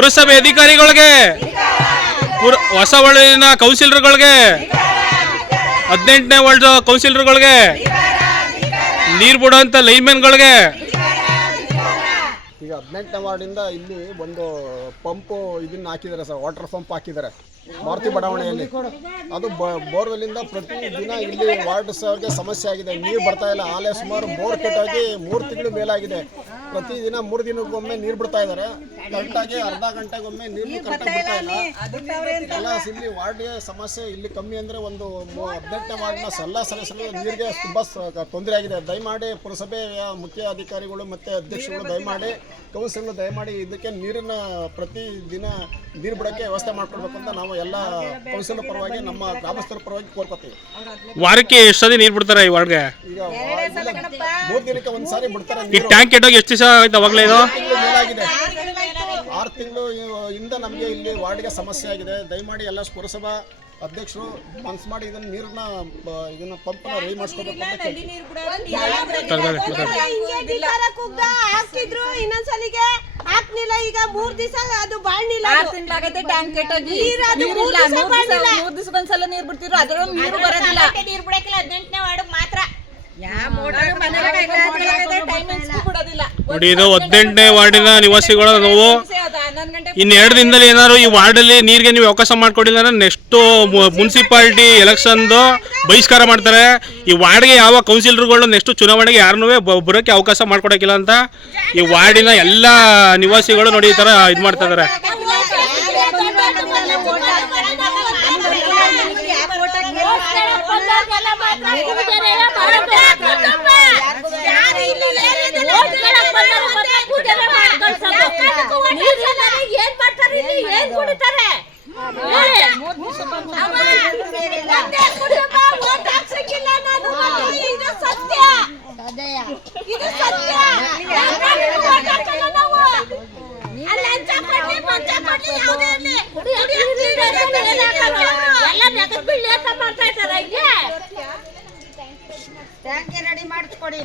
ಪುರಸಭೆ ಅಧಿಕಾರಿಗಳಿಗೆ, ಹೊಸ ವಾರ್ಡಿನ ಕೌನ್ಸಿಲರ್ಗಳಿಗೆ, 18ನೇ ವಾರ್ಡ್ ಕೌನ್ಸಿಲರ್ಗಳಿಗೆ, ನೀರು ಬಿಡುವಂಥ ಲೈನ್ಮನ್ಗಳಿಗೆ. ಈಗ 18ನೇ ವಾರ್ಡಿಂದ ಇಲ್ಲಿ ಒಂದು ಪಂಪು ಇದನ್ನ ಹಾಕಿದ್ದಾರೆ ಸರ್, ವಾಟರ್ ಪಂಪ್ ಹಾಕಿದ್ದಾರೆ ಮಾರುತಿ ಬಡಾವಣೆಯಲ್ಲಿ. ಅದು ಬೋರ್ವೆಲ್ಲಿಂದ ಪ್ರತಿದಿನ ಇಲ್ಲಿ ವಾರ್ಡ್ ಸರ್ಗೆ ಸಮಸ್ಯೆ ಆಗಿದೆ, ನೀರು ಬರ್ತಾ ಇಲ್ಲ. ಆಲೇ ಸುಮಾರು ಬೋರ್ ಕೆಟ್ಟಾಗಿ 3 ತಿಂಗಳು ಮೇಲಾಗಿದೆ. ಪ್ರತಿದಿನ 3 ದಿನಕ್ಕೊಮ್ಮೆ ನೀರು ಬಿಡ್ತಾ ಇದ್ದಾರೆ. ಕರೆಕ್ಟಾಗಿ ಅರ್ಧ ಗಂಟೆಗೊಮ್ಮೆ ನೀರು ಕರೆಕ್ಟಾಗಿ ಬಿಡ್ತಾ ಇಲ್ಲ. ಎಲ್ಲ ಇಲ್ಲಿ ವಾರ್ಡ್ಗೆ ಸಮಸ್ಯೆ ಇಲ್ಲಿ ಕಮ್ಮಿ ಅಂದರೆ ಒಂದು 18ನೇ ವಾರ್ಡ್ನ ಎಲ್ಲ ಸದಸ್ಯರು ನೀರಿಗೆ ತುಂಬ ತೊಂದರೆ ಆಗಿದೆ. ದಯಮಾಡಿ ಪುರಸಭೆಯ ಮುಖ್ಯ ಅಧಿಕಾರಿಗಳು ಮತ್ತು ಅಧ್ಯಕ್ಷರುಗಳು ದಯಮಾಡಿ ಕೌನ್ಸಿಲರ್ಗಳು ದಯಮಾಡಿ ಇದಕ್ಕೆ ನೀರನ್ನು ಪ್ರತಿದಿನ ನೀರು ಬಿಡೋಕ್ಕೆ ವ್ಯವಸ್ಥೆ ಮಾಡ್ಕೊಡ್ಬೇಕು ಅಂತ ನಾವು ಎಲ್ಲ ಕೌನ್ಸಿಲರ್ ಪರವಾಗಿ ನಮ್ಮ ಗ್ರಾಮಸ್ಥರ ಪರವಾಗಿ ಕೋರ್ಕೊತೀವಿ. ವಾರಕ್ಕೆ ಎಷ್ಟು ಸತಿ ನೀರು ಬಿಡ್ತಾರೆ ಈ ವಾರ್ಡ್ಗೆ? ಈಗ 3 ದಿನಕ್ಕೆ ಒಂದ್ಸಾರಿ ಬಿಡ್ತಾರೆ. ಈ ಟ್ಯಾಂಕ್ ಕೆಟ್ಟೋಗಿ ಎಷ್ಟು ದಿವಸ ಆಯ್ತು ಅವಾಗಲೇ? ಇದು ಮೇಲಾಗಿದೆ. 6 ತಿಂಗಳು ಇಂದ ನಮಗೆ ಇಲ್ಲಿ ವಾರ್ಡ್ಗೆ ಸಮಸ್ಯೆ ಆಗಿದೆ. ದಯಮಾಡಿ ಎಲ್ಲ ಪುರಸಭಾ ಅಧ್ಯಕ್ಷರು ಮನಸ್ಸು ಮಾಡಿ ಇದನ್ನ ಪಂಪ್ನ ರೆಡಿ ಮಾಡಿಸ್ಕೋಬೇಕು ಅಂತ ಹಾಕಿದ್ರು. ಇನ್ನೊಂದ್ಸಲಿಗೆ ಹಾಕ್ನಿಲ್ಲ. ಈಗ 3 ದಿವಸ ಅದು ಬಾಳ್ನಿಲ್ಲ. 6 ತಿಂಗಳಾಗೈತೆ ಟ್ಯಾಂಕ್ ಕೆಟ್ಟೋಗಿ. 3 ದಿವಸಕ್ಕೊಂದ್ಸಲ ನೀರು ಬಿಡ್ತಿದ್ರು, ಅದ್ರ ನೀರು ಬರೋದಿಲ್ಲ. ನೀರು ಬಿಡಕ್ಕಿಲ್ಲ 18ನೇ ವಾರ್ಡ್ ಮಾತ್ರ. ನೋಡಿ, ಇದು 18ನೇ ವಾರ್ಡಿನ ನಿವಾಸಿಗಳು. ನಾವು ಇನ್ನು 2 ದಿನದಲ್ಲಿ ಏನಾದ್ರು ಈ ವಾರ್ಡಲ್ಲಿ ನೀರಿಗೆ ನೀವು ಅವಕಾಶ ಮಾಡಿಕೊಡಿಲ್ಲ ಅಂದ್ರೆ ನೆಕ್ಸ್ಟ್ ಮುನ್ಸಿಪಾಲಿಟಿ ಎಲೆಕ್ಷನ್ದು ಬಹಿಷ್ಕಾರ ಮಾಡ್ತಾರೆ. ಈ ವಾರ್ಡ್ಗೆ ಯಾವ ಕೌನ್ಸಿಲರ್ಗಳು ನೆಕ್ಸ್ಟ್ ಚುನಾವಣೆಗೆ ಯಾರನ್ನೂ ಬರೋಕ್ಕೆ ಅವಕಾಶ ಮಾಡ್ಕೊಡಕ್ಕಿಲ್ಲ ಅಂತ ಈ ವಾರ್ಡಿನ ಎಲ್ಲ ನಿವಾಸಿಗಳು ನೋಡಿ ಈ ಥರ ಇದು ಮಾಡ್ತಾ ಇದ್ದಾರೆ. Tank ready ಮಾಡಿಸ್ಕೊಡಿ.